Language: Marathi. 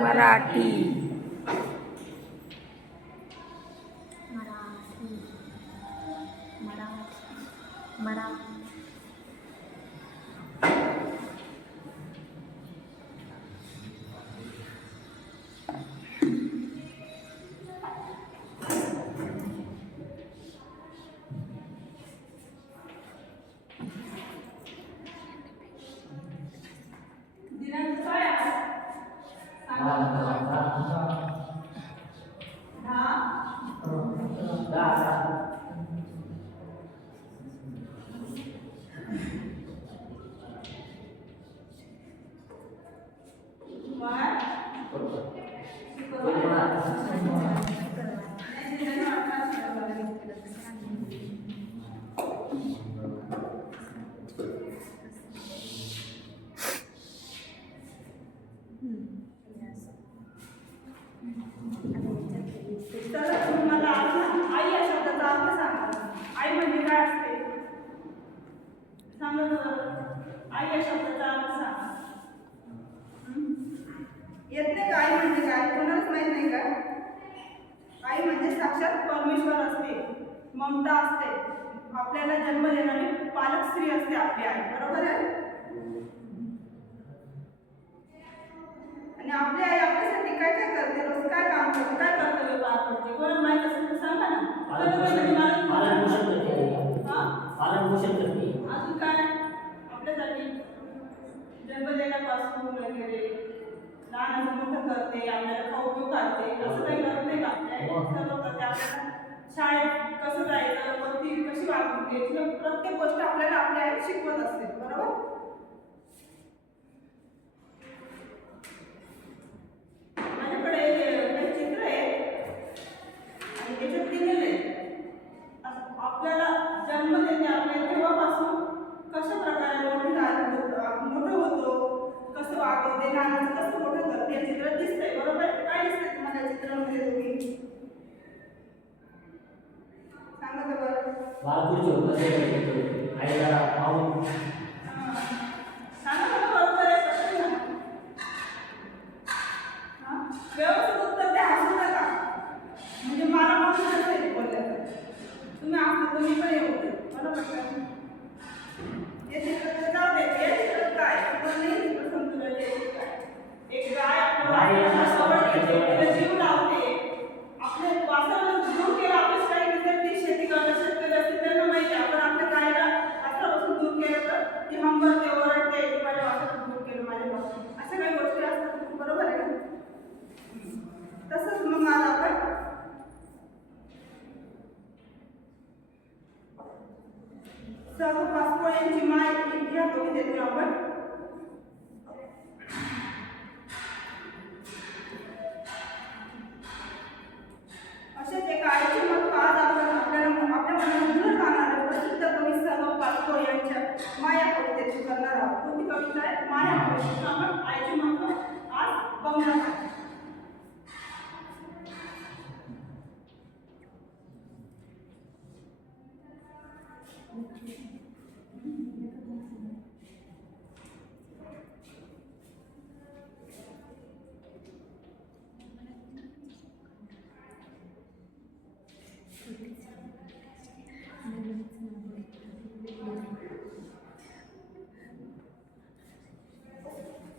मराठी दिनांक काय आहे? सांगा. 10 तर तुम्हाला आई या शब्दाचा अर्थ सांगा. आई म्हणजे काय असते? सांगा बरं. आई या शब्दाचा अर्थ सांगा. येत नाही का? आई म्हणजे काय? कोणालाच माहित नाही का? आई म्हणजे साक्षात परमेश्वर असते, ममता असते, आपल्याला जन्म देणारी पालक स्त्री असते आपली आई. बरोबर आहे? आणि आपली आई आपल्यासाठी काय काय करते? रोज काय काम करते? काय कर्तव्य पार पडते? कोणाला माहित असेल तर सांगा ना. अजून काय आपल्यासाठी जन्म देण्यापासून वगैरे लहानाचं मोठं करते, आपल्याला खाऊ पिऊ घालते, असं काही करत नाही का? सर्व करते. आपल्याला शाळेत कसं जायचं, कोणती कशी वागणूक द्यायची, प्रत्येक गोष्ट आपल्याला आपली आई शिकवत असते. बरोबर? माझ्याकडे हे चित्र आहे आणि त्याच्यात दिलेलं आहे आपल्याला जन्म देते आपल्या तेव्हापासून कशा प्रकारे मोठं होतो, कसं वागवते, लहानाचं कसं मोठं करते, हे चित्र दिसतंय. बरोबर? काय दिसतंय तुम्हाला या चित्रामध्ये दोघी? सांगा तर बरं. सांगा बरं. बरोबर आहे. कसं ना व्यवस्थित उत्तर द्या, हसू नका. म्हणजे मला म्हणून नसेल बोललं तर तुम्ही असं तुम्ही पण येऊ दे. बरोबर का? हे चित्र जाऊ दे. हे चित्र काय पण नाही चित्र समजून काय एक गाय आपल्या जीव लावते, आपल्या वासाला दूर केला. आपल्या काही विद्यार्थी शेती करतात, शेतकरी असते त्यांना माहिती आहे. आपण आपल्या गायला वासापासून दूर केलं तर ती हंबरते, ओरडते, माझ्या वासापासून दूर केलं माझ्यापासून, अशा काही गोष्टी असतात. बरोबर आहे का? तसंच मग आज आपण सर्व पासपोळ यांची माहिती या कवितेतून आपण असेच एका आईचे महत्व आज आपण आपल्या मनात रुजून राहणारे प्रसिद्ध कवी सर्व पासपोळ यांच्या माया कवितेची करणार आहोत. कोणती कविता आहे? माया कवितेतून आपण आईचे महत्व आज बघणार आहोत. Thank you.